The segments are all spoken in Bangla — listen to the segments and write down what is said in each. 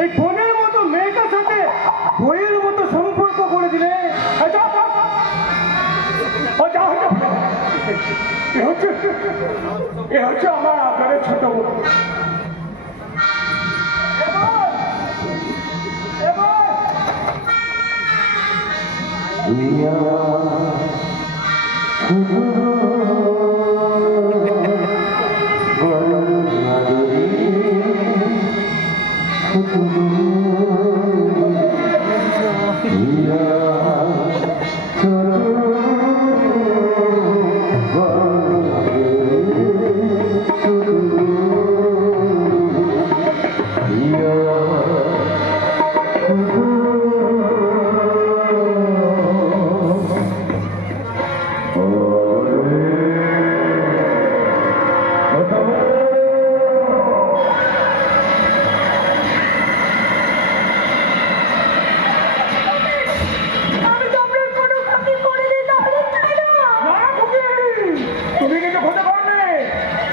এই ফোনের মতো মেয়েটার সাথে বইয়ের মতো সম্পর্ক করে দিলে। এ হচ্ছে আমার আপনাদের ছোট বোন। এবার,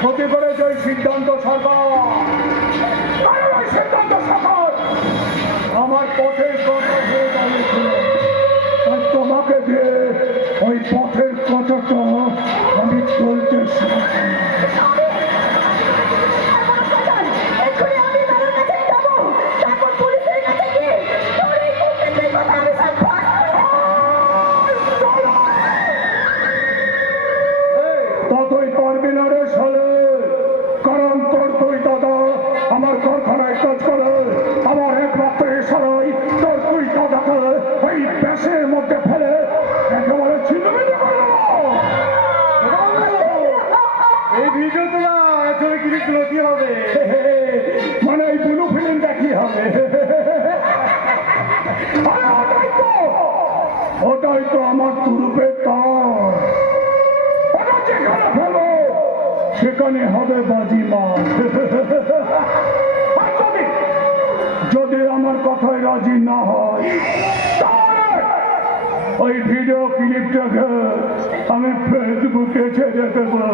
ক্ষতি করেছে ওই সিদ্ধান্ত সরকার। ওই সিদ্ধান্ত সরকার আমার পথের কথা হয়ে দাঁড়িয়েছিল। আর তোমাকে দিয়ে ওই পথের কথাটা আমি চলতে। ততই পারবি না রে তোর আমার কারখানায় কাজ করে আমার একমাত্র ইশারাই তোর তুই দাদাকে ওই ব্যাসের মধ্যে ফেলে একেবারে ছিন্নভিন্ন করে এই ভিডিও তোলা ক্লিকগুলো কি হবে? মানে এই ব্লু ফিল্মটা কি হবে? ওটাই তো ওটাই তো আমার তুরুপের তার ওটা যেখানে ফেলো সেখানে হবে বাজি মাছ আর যদি যদি আমার কথায় রাজি না হয় ওই ভিডিও ক্লিপটাকে আমি ফেসবুকে ছেড়ে দেবো।